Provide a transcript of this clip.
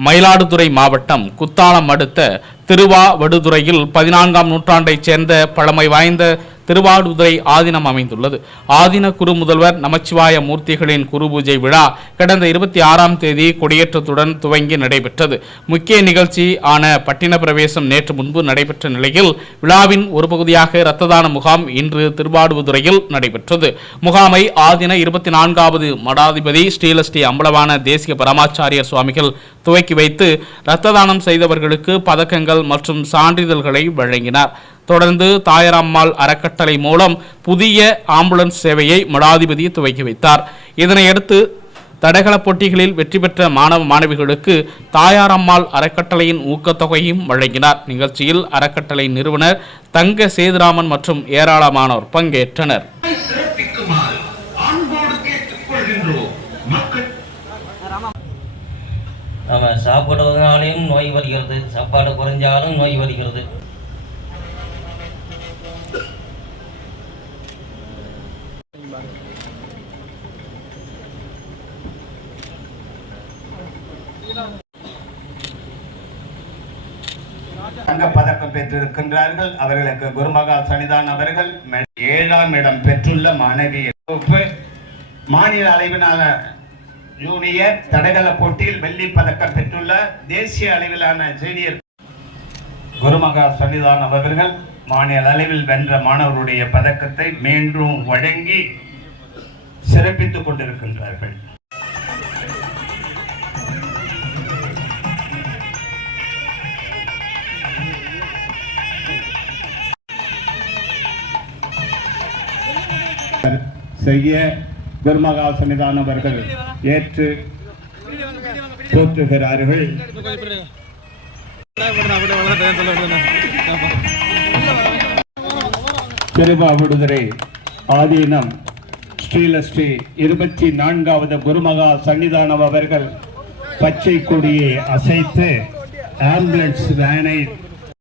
மயிலாடுதுறை மாவட்டம் குத்தாலம் அடுத்த திருவாவடுதுறையில் பதினான்காம் நூற்றாண்டைச் சேர்ந்த பழமை வாய்ந்த திருவாடுதுறை ஆதீனம் அமைந்துள்ளது. ஆதீன குரு முதல்வர் நமச்சிவாய மூர்த்திகளின் குரு பூஜை விழா கடந்த இருபத்தி ஆறாம் தேதி கொடியேற்றத்துடன் துவங்கி நடைபெற்றது. முக்கிய நிகழ்ச்சி ஆன பட்டின பிரவேசம் நேற்று முன்பு நடைபெற்ற நிலையில் விழாவின் ஒரு பகுதியாக இரத்த தான முகாம் இன்று திருவாடுதுறையில் நடைபெற்றது. முகாமை ஆதின இருபத்தி நான்காவது மடாதிபதி ஸ்ரீலஸ்ரீ அம்பலவான தேசிய பரமாச்சாரியர் சுவாமிகள் துவக்கி வைத்து இரத்த தானம் செய்தவர்களுக்கு பதக்கங்கள் மற்றும் சான்றிதழ்களை வழங்கினார். தொடர்ந்து தாயராம்மாள் அறக்கட்டளை மூலம் புதிய ஆம்புலன்ஸ் சேவையை மடாதிபதி துவக்கி வைத்தார். இதனையடுத்து தடகள போட்டிகளில் வெற்றி பெற்ற மாணவ மாணவிகளுக்கு தாயாரம்மாள் அறக்கட்டளையின் ஊக்கத்தொகையும் வழங்கினார். நிகழ்ச்சியில் அறக்கட்டளை நிறுவனர் தங்க சேதுராமன் மற்றும் ஏராளமானோர் பங்கேற்றனர். நம்ம சாப்பிடுவதனாலையும் நோய் வருகிறது. சாப்பாடு குறைஞ்சாலும் நோய் வருகிறது. தங்க பதக்கம் பெற்றிருக்கின்றார்கள். அவர்களுக்கு குருமகா சனிதான் அவர்கள். ஏழாம் இடம் பெற்றுள்ள மாணவி மாநில அளவிலான ஜூனியர் தடகள போட்டியில் வெள்ளி பதக்கம் பெற்றுள்ள தேசிய அளவிலான ஜூனியர் குருமகா சன்னிதான் அவர்கள் மாநில அளவில் வென்ற மாணவருடைய பதக்கத்தை மீண்டும் வழங்கி சிறப்பித்துக் கொண்டிருக்கின்றார்கள். செய்ய குருமகா சன்னிதானம் அவர்கள் ஏற்று போற்றுகிறார்கள் திருவாவடுதுறை ஆதீனம். ஸ்ரீலஸ்ரீ இருபத்தி நான்காவது குருமகா சன்னிதானம் அவர்கள் பச்சை கொடியை அசைத்து ஆம்புலன்ஸ் வேனை